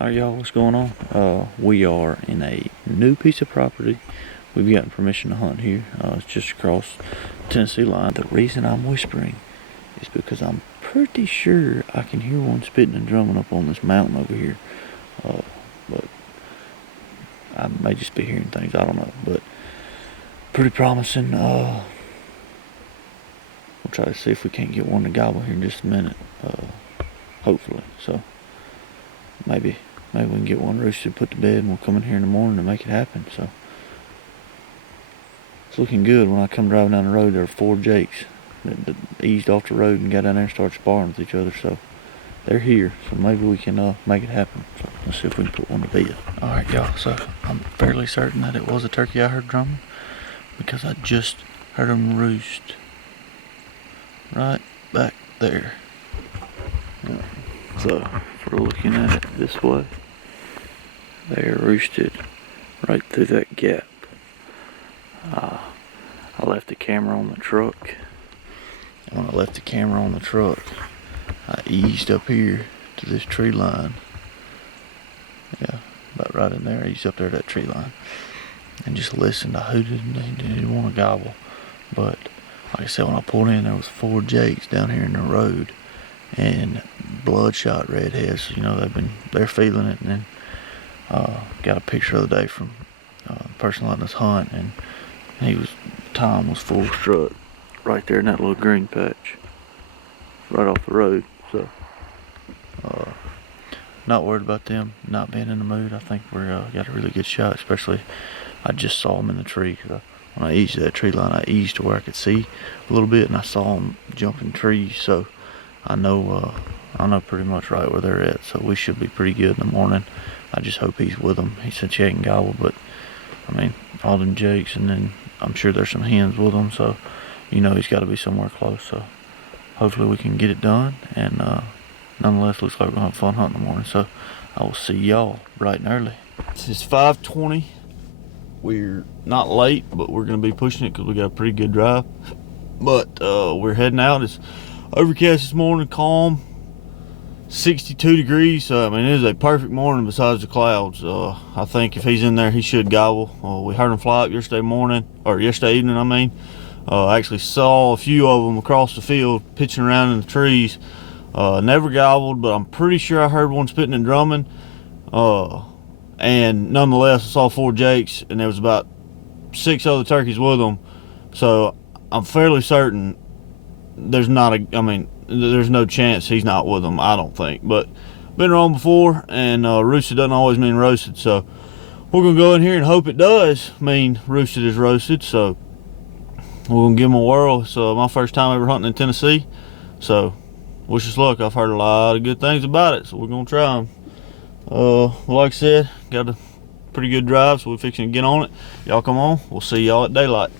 Alright y'all, what's going on? We are in a new piece of property. We've gotten permission to hunt here. It's just across the Tennessee line. The reason I'm whispering is because I'm pretty sure I can hear one spitting and drumming up on this mountain over here. But I may just be hearing things, I don't know. But pretty promising. We'll try to see if we can't get one to gobble here in just a minute. Hopefully. So maybe we can get one roosted, put to bed, and we'll come in here in the morning and make it happen. So it's looking good. When I come driving down the road, there are 4 jakes that eased off the road and got down there and started sparring with each other. So they're here. So maybe we can make it happen. So let's see if we can put one to bed. All right, y'all. So I'm fairly certain that it was a turkey I heard drumming because I just heard them roost right back there. So if we're looking at it this way, they are roosted right through that gap. I left the camera on the truck. And when I left the camera on the truck, I eased up here to this tree line. Yeah, about right in there. I eased up there to that tree line. And just listened. I hooted and they didn't want to gobble. But like I said, when I pulled in, there was 4 jakes down here in the road. And bloodshot redheads, you know, they're feeling it. And then got a picture the other day from a person letting us hunt, and Tom was full strut right there in that little green patch, right off the road. So, not worried about them not being in the mood. I think we're got a really good shot. Especially, I just saw them in the tree. Cause when I eased that tree line, I eased to where I could see a little bit, and I saw them jumping trees. So, I know pretty much right where they're at. So we should be pretty good in the morning. I just hope he's with them. He said she hadn't gobbled, but I mean, all them jakes, and then I'm sure there's some hens with them, so you know he's got to be somewhere close. So hopefully we can get it done, and nonetheless, looks like we're gonna have fun hunting in the morning. So I will see y'all bright and early. It's 5:20. We're not late, but we're gonna be pushing it because we got a pretty good drive. But we're heading out. It's overcast this morning, calm. 62 degrees, so I mean it is a perfect morning besides the clouds. I think if he's in there he should gobble. We heard him fly up yesterday evening. I actually saw a few of them across the field pitching around in the trees. Never gobbled, but I'm pretty sure I heard one spitting and drumming. And nonetheless, I saw 4 jakes, and there was about 6 other turkeys with them. So I'm fairly certain there's no chance he's not with them, I don't think. But been wrong before, and roosted doesn't always mean roasted. So we're gonna go in here and hope it does mean roosted is roasted. So we're gonna give him a whirl. It's my first time ever hunting in Tennessee, so wish us luck. I've heard a lot of good things about it, so we're gonna try them. Like I said, got a pretty good drive, so we're fixing to get on it. Y'all come on, we'll see y'all at daylight.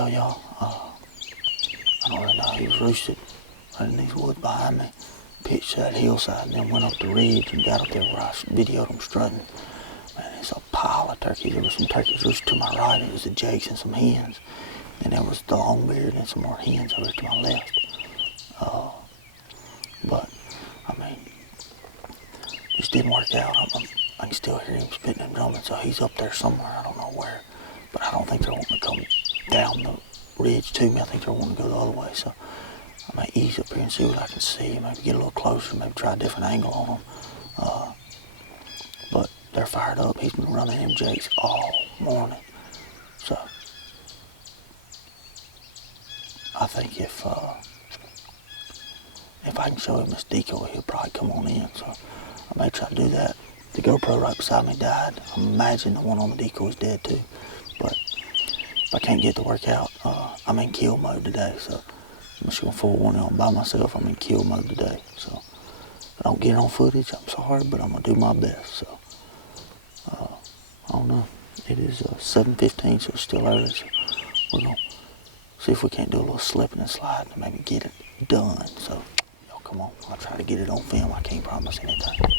Well, y'all, I don't really know. He was roosted right in these woods behind me. Pitched to that hillside and then went up the ridge and got up there where I videoed them strutting. Man, it's a pile of turkeys. There were some turkeys roosted to my right. It was the jakes and some hens. And there was the longbeard and some more hens over to my left. But, I mean, this didn't work out. I can still hear him spitting and drumming, so he's up there somewhere. I don't know where. But I don't think they're wanting to come down the ridge to me. I think they're wanting to go the other way. So I may ease up here and see what I can see. Maybe get a little closer. Maybe try a different angle on them. But they're fired up. He's been running them jakes all morning. So I think if I can show him this decoy, he'll probably come on in. So I may try to do that. The GoPro right beside me died. I imagine the one on the decoy is dead too. But if I can't get to work out, I'm in kill mode today. So I'm just gonna full one on by myself. I'm in kill mode today. So if I don't get it on footage, I'm sorry, but I'm gonna do my best. So I don't know. It is 7:15, so it's still early. So we're gonna see if we can't do a little slipping and sliding and maybe get it done. So y'all come on. I'll try to get it on film. I can't promise anything.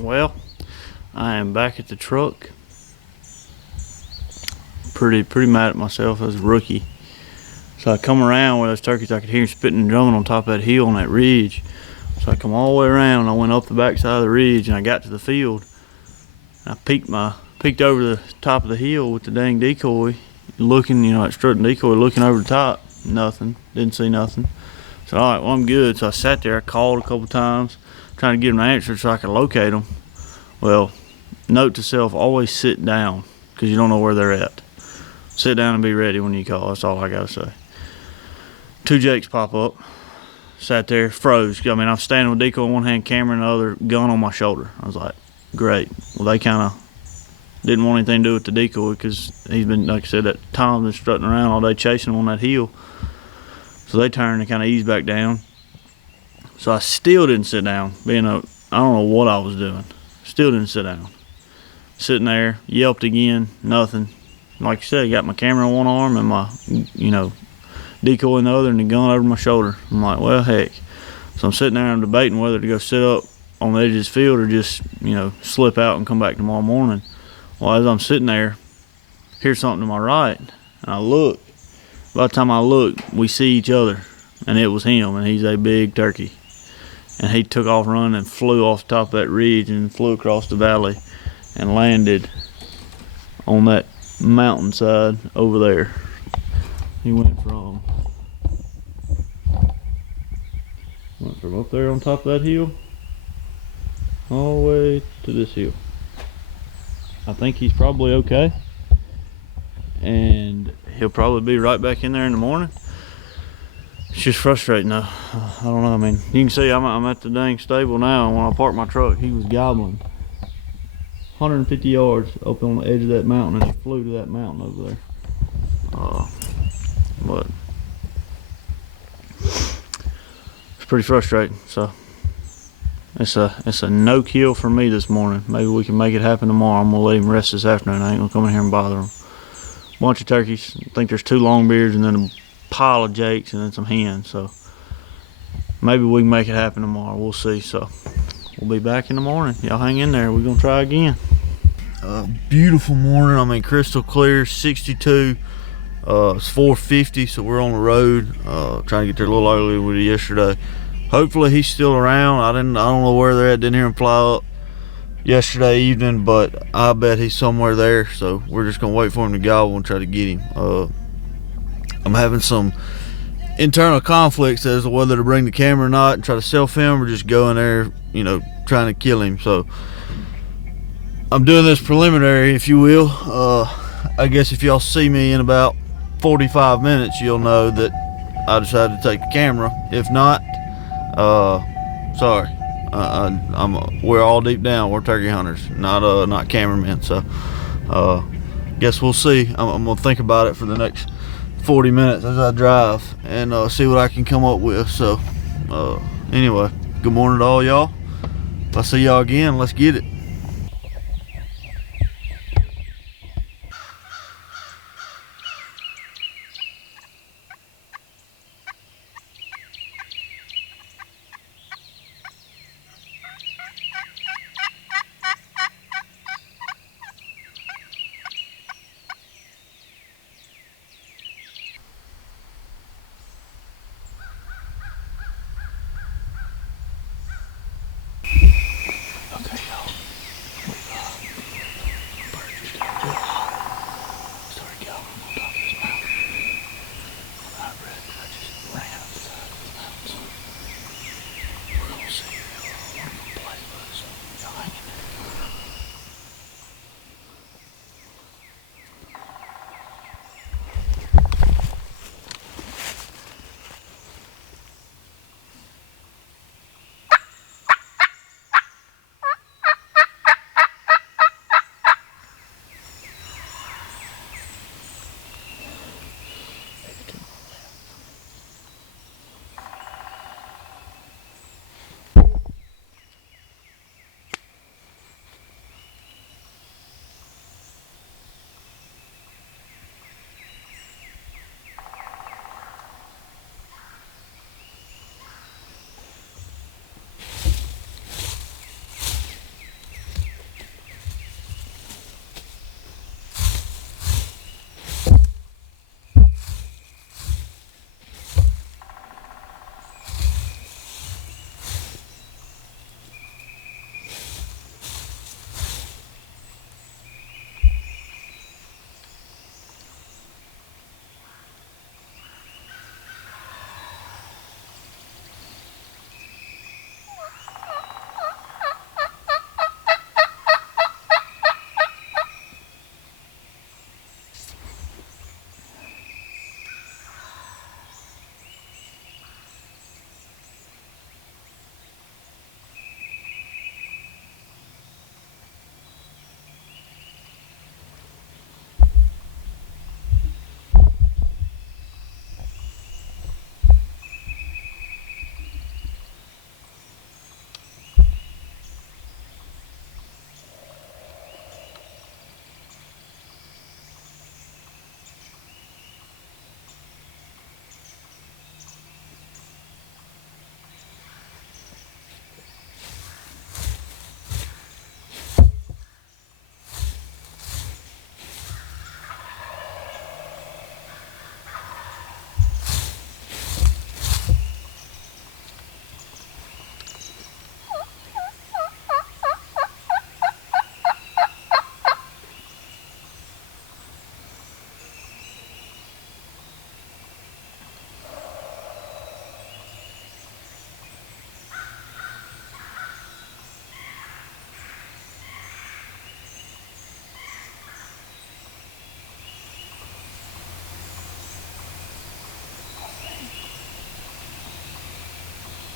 Well, I am back at the truck. Pretty mad at myself as a rookie. So I come around where those turkeys, I could hear them spitting and drumming on top of that hill on that ridge. So I come all the way around. I went up the back side of the ridge and I got to the field. I peeked over the top of the hill with the dang decoy, looking, that strutting decoy, looking over the top. Nothing. Didn't see nothing. So all right, well I'm good. So I sat there. I called a couple times, trying to get them to answer so I could locate them. Well, note to self: always sit down because you don't know where they're at. Sit down and be ready when you call. That's all I gotta say. Two jakes pop up. Sat there, froze. I mean, I'm standing with decoy in one hand, camera in the other, gun on my shoulder. I was like, great. Well, they kind of didn't want anything to do with the decoy because he's been, like I said, that Tom's been strutting around all day chasing him on that hill. So they turned and kind of eased back down. So I still didn't sit down, I don't know what I was doing. Still didn't sit down. Sitting there, yelped again, nothing. Like I said, got my camera in one arm and my, decoy in the other and the gun over my shoulder. I'm like, well, heck. So I'm sitting there and I'm debating whether to go sit up on the edge of this field or just, slip out and come back tomorrow morning. Well, as I'm sitting there, hear something to my right, and I look. By the time I look, we see each other, and it was him, and he's a big turkey. And he took off running and flew off the top of that ridge and flew across the valley and landed on that mountainside over there. He went from up there on top of that hill all the way to this hill. I think he's probably okay, and he'll probably be right back in there in the morning. It's just frustrating though. I don't know. I mean, you can see I'm at the dang stable now, and when I parked my truck, he was gobbling 150 yards up on the edge of that mountain, and he flew to that mountain over there. But it's pretty frustrating. So it's a no kill for me this morning. Maybe we can make it happen tomorrow. I'm gonna let him rest this afternoon. I ain't gonna come in here and bother him. Bunch of turkeys. I think there's 2 longbeards and then a pile of jakes and then some hens. So maybe we can make it happen tomorrow. We'll see. So we'll be back in the morning. Y'all hang in there. We're gonna try again. Beautiful morning. I mean, crystal clear. 62. It's 4:50, so we're on the road. Trying to get there a little earlier than we did yesterday. Hopefully he's still around. I don't know where they're at. Didn't hear him fly up yesterday evening, but I bet he's somewhere there. So we're just gonna wait for him to gobble and try to get him. I'm having some internal conflicts as to whether to bring the camera or not and try to self-film, or just go in there, you know, trying to kill him. So I'm doing this preliminary, if you will. I guess if y'all see me in about 45 minutes, you'll know that I decided to take the camera. If not, sorry. We're all deep down. We're turkey hunters, not cameramen. So guess we'll see. I'm gonna think about it for the next 40 minutes as I drive and see what I can come up with. So anyway, good morning to all y'all. If I see y'all again, let's get it. Okay, y'all. Birds are starting to go on top of this mountain. I read that I just ran up the side of the mountain. We're gonna see one of them play with us. Y'all hang in there.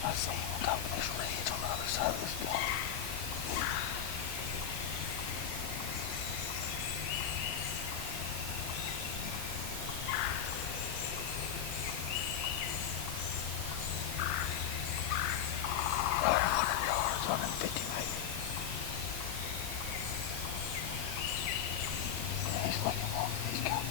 I see him on top of this ridge on the other side of this block. Right 100 yards, 150 maybe. He's looking for me. He's coming.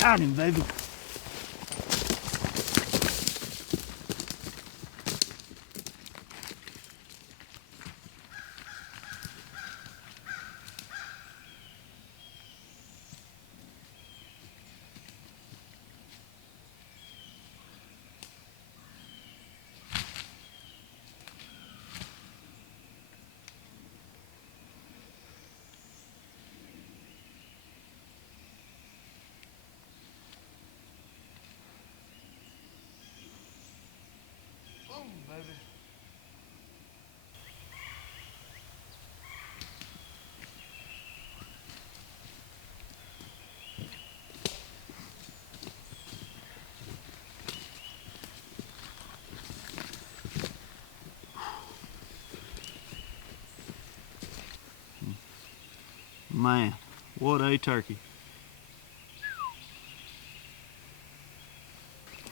Got him, baby. Baby. Man, what a turkey.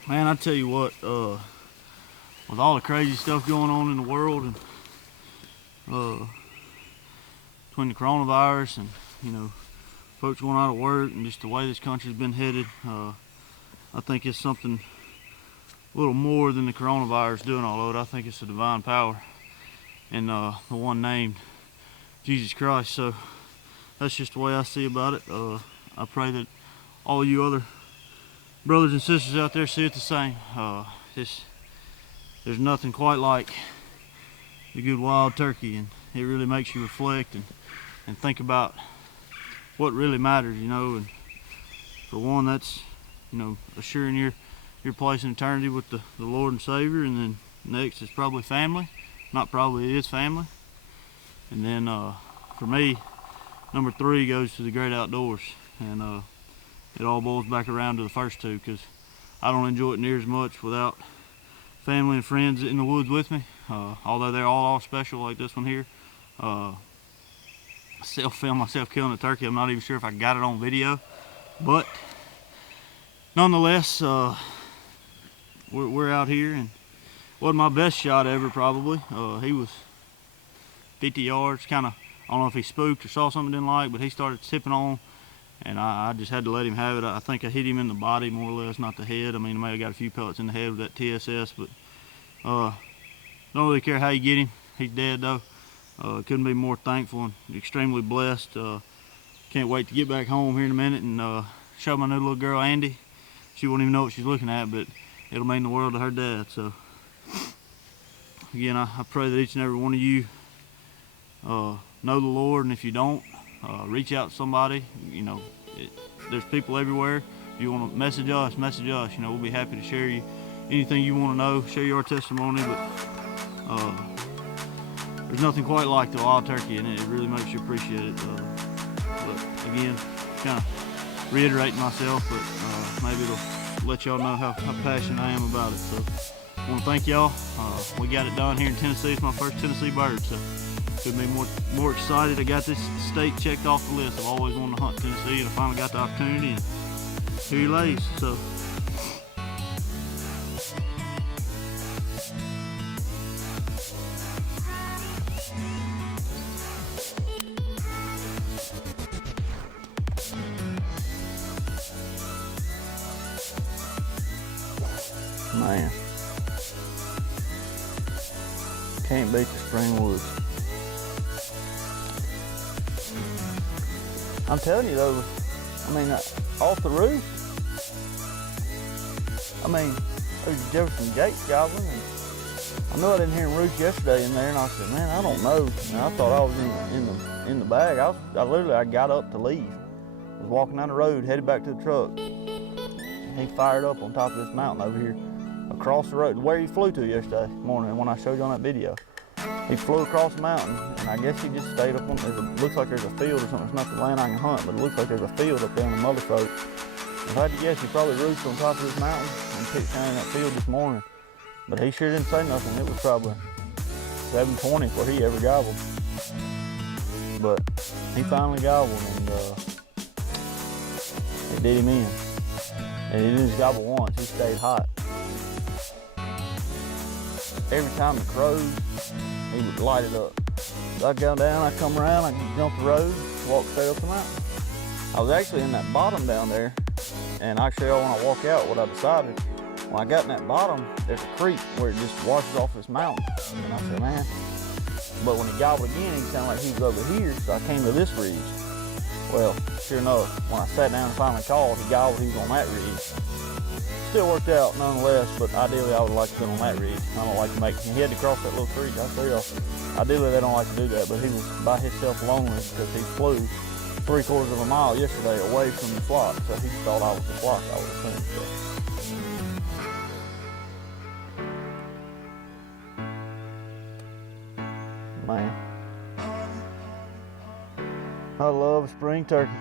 Man, I tell you what, with all the crazy stuff going on in the world and between the coronavirus and, you know, folks going out of work and just the way this country's been headed, I think it's something a little more than the coronavirus doing all of it. I think it's a divine power and the one named Jesus Christ. So that's just the way I see about it. I pray that all you other brothers and sisters out there see it the same. There's nothing quite like a good wild turkey, and it really makes you reflect and think about what really matters, you know. And for one, that's, you know, assuring your place in eternity with the Lord and Savior. And then next is probably family. Not probably, it is family. And then for me, number 3 goes to the great outdoors. And it all boils back around to the first two, because I don't enjoy it near as much without family and friends in the woods with me. Although they're all special like this one here. I self-filmed myself killing a turkey. I'm not even sure if I got it on video, but nonetheless, we're out here, and wasn't my best shot ever probably. He was 50 yards, kind of, I don't know if he spooked or saw something he didn't like, but he started tipping on, and I just had to let him have it. I think I hit him in the body more or less, not the head. I mean, I may have got a few pellets in the head with that TSS, but don't really care how you get him. He's dead though. Couldn't be more thankful and extremely blessed. Can't wait to get back home here in a minute and show my new little girl Andy. She won't even know what she's looking at, but it'll mean the world to her dad. So again, I pray that each and every one of you know the Lord, and if you don't, reach out to somebody. You know, there's people everywhere. If you want to message us. You know, we'll be happy to share you anything you want to know, share your testimony. But there's nothing quite like the wild turkey, and it really makes you appreciate it. But again, kind of reiterating myself, but maybe it'll let y'all know how passionate I am about it. So I want to thank y'all. We got it done here in Tennessee. It's my first Tennessee bird, so couldn't be more excited. I got this state checked off the list. I've always wanted to hunt Tennessee, and I finally got the opportunity, and here he lays. So man, can't beat the spring woods. I'm telling you though, I mean, off the roof, I mean, there's Jefferson Gates gobbling, and I know I didn't hear him roost yesterday in there, and I said, man, I don't know. And I thought I was in the bag. I got up to leave. I was walking down the road, headed back to the truck. He fired up on top of this mountain over here, across the road, where he flew to yesterday morning when I showed you on that video. He flew across the mountain, and I guess he just stayed up on, looks like there's a field or something. It's not the land I can hunt, but it looks like there's a field up there in the mother folk. If I had to guess, he probably roosted on top of this mountain and picked down in that field this morning. But he sure didn't say nothing. It was probably 7:20 before he ever gobbled. But he finally gobbled, and it did him in. And he didn't just gobble once, he stayed hot. Every time the crows, he would light it up. So I go down, I come around, I jump the road, walk straight up the mountain. I was actually in that bottom down there And actually, when I walk out, what I decided, when I got in that bottom, there's a creek where it just washes off this mountain. And I said, man. But when he gobbled again, he sounded like he was over here, so I came to this ridge. Well, sure enough, when I sat down and finally called, he gobbled, he was on that ridge. Still worked out nonetheless, but ideally I would like to be on that ridge. I don't like to make, he had to cross that little creek, I tell you. Ideally they don't like to do that, but he was by himself lonely because he flew 3/4 of a mile yesterday away from the flock, so he thought I was the flock, I would assume. So. Man, I love spring turkey.